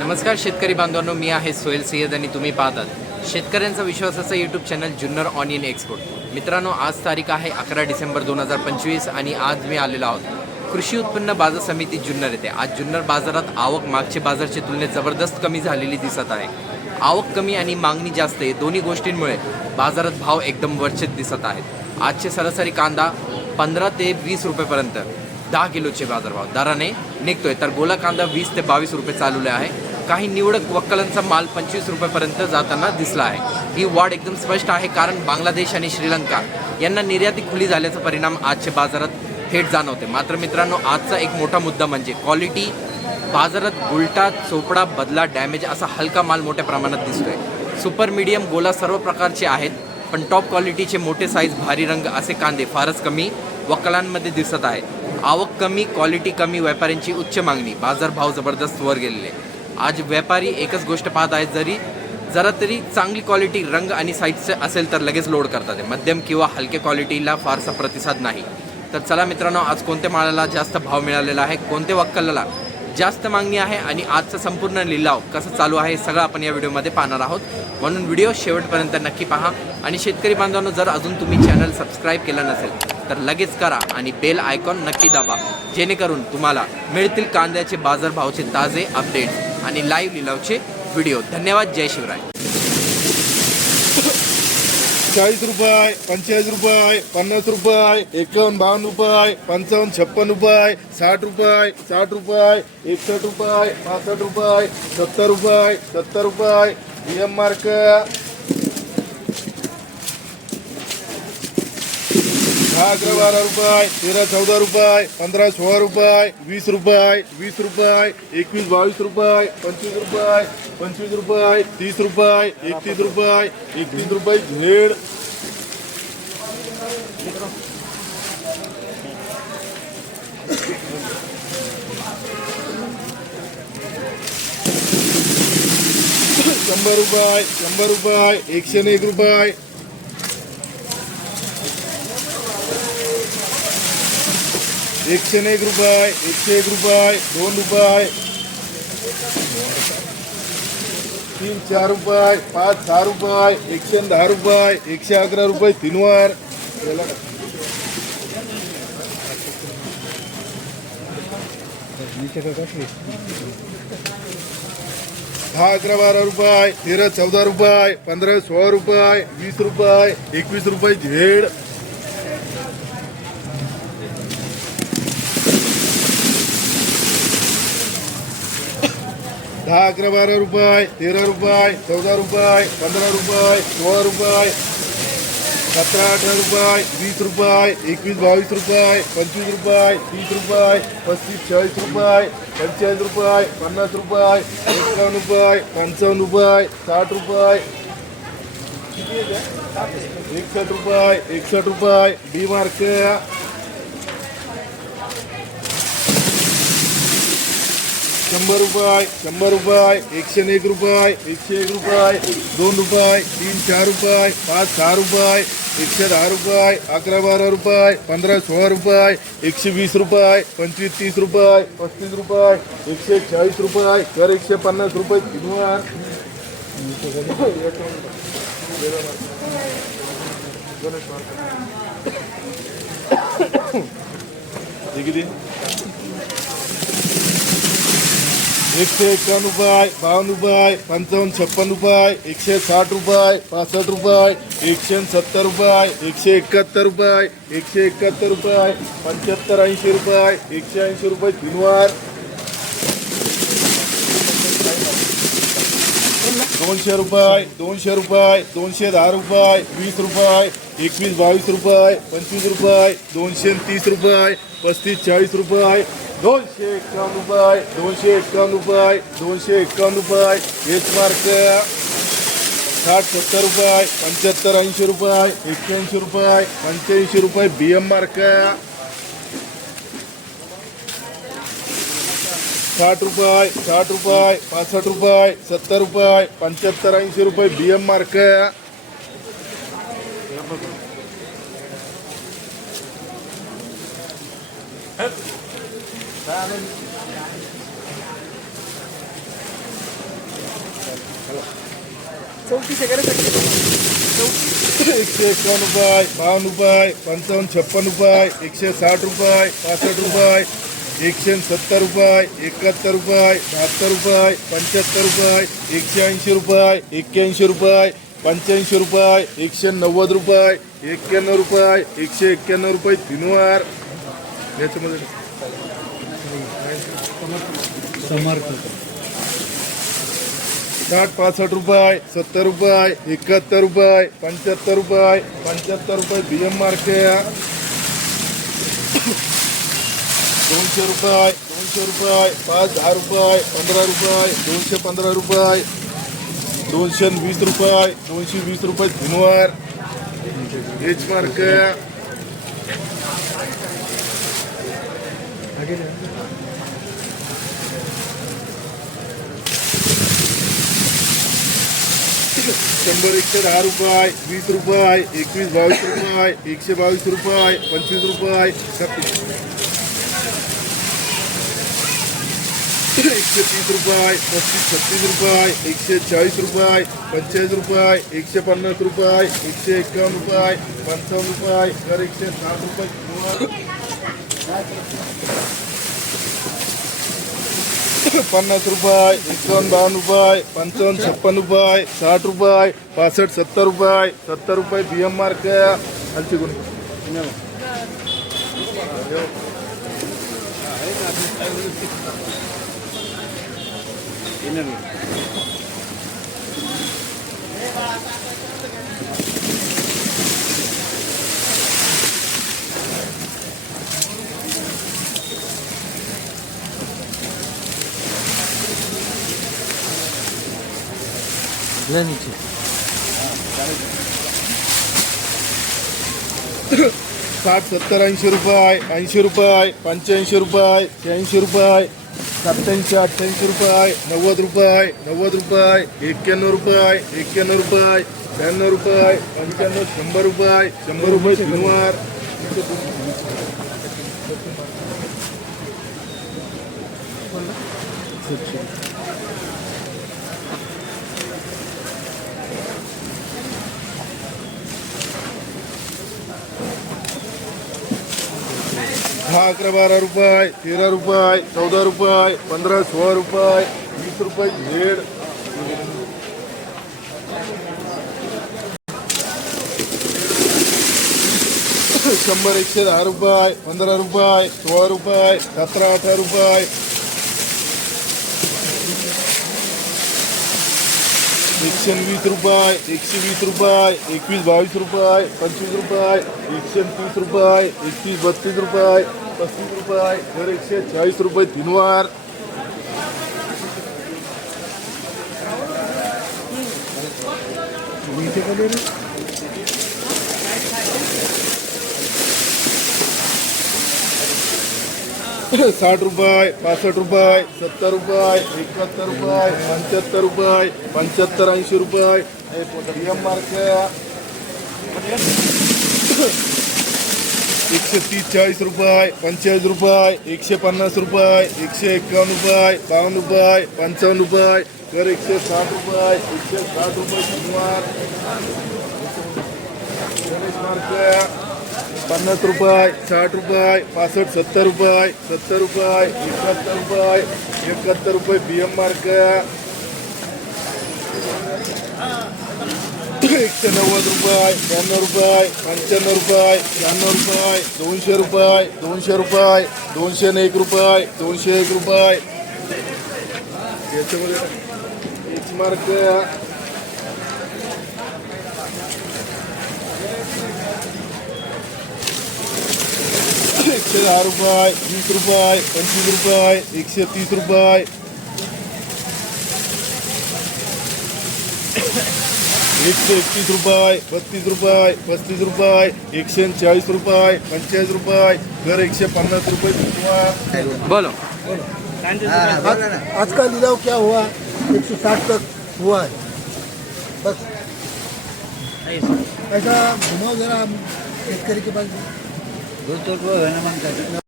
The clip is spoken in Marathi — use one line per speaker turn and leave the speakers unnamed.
नमस्कार शेतकरी बांधवांनो मी आहे सोहेल सय्यद आणि तुम्ही पाहतात शेतकऱ्यांचा विश्वासाचा YouTube channel Junnar onion export मित्रांनो आज तारीख आहे अकरा डिसेंबर दोन हजार पंचवीस आणि आज मी आलेलो आहोत. कृषी उत्पन्न बाजार समिती जुन्नर येते. आज जुन्नर बाजारात आवक मागच्या बाजारच्या तुलनेत जबरदस्त कमी झालेली दिसत आहे. आवक कमी आणि मागणी जास्त आहे. दोन्ही गोष्टींमुळे बाजारात भाव एकदम वरचेत दिसत आहेत. आजचे सरासरी कांदा पंधरा ते वीस रुपयेपर्यंत दहा किलोचे बाजारभाव. दराने निघतोय. तर गोला कांदा वीस ते बावीस रुपये चालवले आहे. काही निवडक वक्कलांचा माल पंचवीस रुपयापर्यंत जाताना दिसला आहे. ही वाढ एकदम स्पष्ट आहे कारण बांगलादेश आणि श्रीलंका यांना निर्याती खुली झाल्याचा परिणाम आजच्या बाजारात थेट जाणवते. मात्र मित्रांनो आजचा एक मोठा मुद्दा म्हणजे क्वालिटी बाजारात उलटा चोपडा बदला डॅमेज असा हलका माल मोठ्या प्रमाणात दिसतोय. सुपर मीडियम गोला सर्व प्रकारचे आहेत पण टॉप क्वालिटीचे मोठे साईज भारी रंग असे कांदे फारच कमी वकलांमध्ये दिसत आहेत. आवक कमी क्वालिटी कमी व्यापाऱ्यांची उच्च मागणी. बाजारभाव जबरदस्त वर गेलेले. आज व्यापारी एकच गोष्ट पाहत आहेत जरी जरा तरी चांगली क्वालिटी रंग आणि साईजचं असेल तर लगेच लोड करतात मध्यम किंवा हलक्या क्वालिटीला फारसा प्रतिसाद नाही. तर चला मित्रांनो आज कोणत्या माळाला जास्त भाव मिळालेला आहे कोणत्या वक्कलाला जास्त मागणी आहे आणि आजचा संपूर्ण लिलाव कसं चालू आहे सगळं आपण या व्हिडिओमध्ये पाहणार आहोत. म्हणून व्हिडिओ शेवटपर्यंत नक्की पहा आणि शेतकरी बांधवांनो जर अजून तुम्ही चॅनल सबस्क्राईब केलं नसेल तर लगेच करा आणि बेल आयकॉन नक्की दाबा जेणेकरून तुम्हाला मिळतील कांद्याचे बाजारभावचे ताजे अपडेट्स आणि लाईव्ह लिलावचे व्हिडिओ धन्यवाद जय शिवराय.
चाळीस रुपये पंचेचाळीस रुपये पन्नास रुपये एकावन्न बावन्न रुपये पंचावन्न छप्पन रुपये साठ रुपये साठ रुपये एकसष्ट रुपये पासष्ट रुपये सत्तर रुपये सत्तर रुपये. एम मार्क दहा अकरा बारा रुपये, तेरा चौदा रुपये, पंधरा सोळा रुपये, वीस रुपये वीस रुपये, एकवीस बावीस रुपये, पंचवीस रुपये पंचवीस रुपये, तीस रुपये, एकतीस रुपये एकतीस रुपये झेड शंभर रुपये शंभर रुपये, एकशे एक रुपये एकशे एक रुपये एकशे एक रुपये दोन रुपये. तीन चार रुपये पाच सहा रुपये एकशे दहा रुपये एकशे अकरा रुपये तीनवर. दहा अकरा बारा रुपये तेरा चौदा रुपये पंधरा सोळा रुपये वीस रुपये एकवीस रुपये झेड दहा अकरा बारा रुपये तेरा रुपये चौदा रुपये पंधरा रुपये सोळा रुपये सतरा अठरा रुपये वीस रुपये एकवीस बावीस रुपये पंचवीस रुपये तीस रुपये पस्तीस चाळीस रुपये पंचेचाळीस रुपये पन्नास रुपये एकावन्न रुपये पंचावन्न रुपये साठ रुपये एकसठ रुपये एकसठ रुपये डी मार्क. शंभर रुपये शंभर रुपये, एकशे एक रुपये, एकशे एक रुपये, दोन रुपये, तीन, चार रुपये, पाच, सहा रुपये, एकशे दहा रुपये, अकरा, बारा रुपये, पंधरा, सोळा रुपये, एकशे वीस रुपये, पंचवीस, तीस रुपये, पस्तीस रुपये, एकशे चाळीस रुपये कर एकशे पन्नास रुपये किलोवर हे किती? एकशे एक्कावन्न रुपये बावन्न रुपये पंचावन्न छप्पन रुपये एकशे साठ रुपये पासष्ट रुपये एकशे सत्तर रुपये एकशे एकाहत्तर रुपये एकशे एकाहत्तर रुपये पंच्याहत्तर ऐंशी रुपये एकशे ऐंशी रुपये तीनवार. दोनशे रुपये दोनशे रुपये दोनशे दहा रुपये वीस रुपये एकवीस बावीस रुपये पंचवीस रुपये दोनशे तीस रुपये पस्तीस चाळीस रुपये दोनशे एक्कावन्न रुपये, दोनशे साठ सत्तर रुपये, पंच्याहत्तर ऐंशी रुपये एक्क्याऐंशी रुपये, पंच्याऐंशी रुपये बी एम मार्क साठ रुपये साठ रुपये, पासष्ट रुपये, सत्तर रुपये, पंच्याहत्तर ऐंशी रुपये बी एम मार्क
चौतीस
एकशे एकावन्न रुपये बावन्न रुपये पंचावन्न छप्पन रुपये एकशे साठ रुपये पासष्ट रुपये एकशे सत्तर रुपये एकाहत्तर रुपये बहात्तर रुपये पंच्याहत्तर रुपये एकशे ऐंशी रुपये एक्क्याऐंशी रुपये पंच्याऐंशी रुपये एकशे नव्वद रुपये एक्क्याण्णव रुपये एकशे एक्क्याण्णव रुपये तीनवार याच्यामध्ये साठ पासष्ट रुपये सत्तर रुपये एकाहत्तर रुपये पंच्याहत्तर रुपये पंच्याहत्तर रुपये बी एम मार्के दोनशे रुपये दोनशे रुपये पाच दहा रुपये पंधरा रुपये दोनशे पंधरा रुपये दोनशे वीस रुपये दोनशे वीस रुपये झुमर एच मार्क शंभर, एकशे दहा रुपये, वीस रुपये, एकवीस, बावीस रुपये, एकशे बावीस रुपये, पंचवीस रुपये एकशे तीस रुपये, पस्तीस, छत्तीस रुपये, एकशे चाळीस रुपये, पंचेचाळीस रुपये, एकशे पन्नास रुपये, एकशे एकावन्न रुपये, पंचावन्न रुपये तर एकशे साठ रुपये. पन्नास रुपये एकावन्न बावन्न रुपये पंचावन्न छप्पन रुपये साठ रुपये पासष्ट सत्तर रुपये सत्तर रुपये बी एम मार्क खालची गुण साठ सत्तर ऐंशी रुपये ऐंशी रुपये पंच्याऐंशी रुपये शहाऐंशी रुपये सत्याऐंशी अठ्ठ्याऐंशी रुपये नव्वद रुपये नव्वद रुपये एक्क्याण्णव रुपये एक्क्याण्णव रुपये ब्याण्णव रुपये पंच्याण्णव शंभर रुपये शंभर रुपये शनिवार दहा अकरा बारा रुपये तेरा रुपये चौदा रुपये पंधरा सोळा रुपये वीस रुपये झेड शंभर एकशे दहा रुपये पंधरा रुपये सोळा रुपये सतरा अठरा रुपये एकशे वीस रुपये एकशे वीस रुपये एकवीस बावीस रुपये पंचवीस रुपये एकशे तीस रुपये एकतीस बत्तीस रुपये पस्तीस रुपये दर एकशे चाळीस रुपये तीनवार. साठ रुपये, पासष्ट रुपये, सत्तर रुपये, एकाहत्तर रुपये, पंच्याहत्तर रुपये, पंच्याहत्तर, ऐंशी रुपये. एकशे तीस चाळीस रुपये, पंचेचाळीस रुपये, एकशे पन्नास रुपये, एकशे एकावन्न रुपये, बावन्न रुपये, पंचावन्न रुपये. तर एकशे साठ रुपये, एकशे साठ रुपये पन्नास रुपये साठ रुपये पासष्ट सत्तर रुपये सत्तर रुपये एकाहत्तर रुपये एकाहत्तर रुपये बी एम मार्क एकशे नव्वद रुपये ब्याण्णव रुपये पंच्याण्णव रुपये शहाण्णव रुपये दोनशे रुपये दोनशे रुपये दोनशे एक रुपये दोनशे एक रुपये. याच्यामध्ये एक मार्क एकशे दहा रुपये वीस रुपये पंचवीस रुपये एकशे तीस रुपये एकशे एकतीस रुपये बत्तीस रुपये पस्तीस रुपये एकशे चाळीस रुपये पंचेचाळीस रुपये दर एकशे पन्नास रुपये
बोलो
आज, का लिलाव क्या हुआ एक सौ साठ तक हुआ है बस ऐसा घुमाओ जरा शेतकरी के पास
Gusto ko.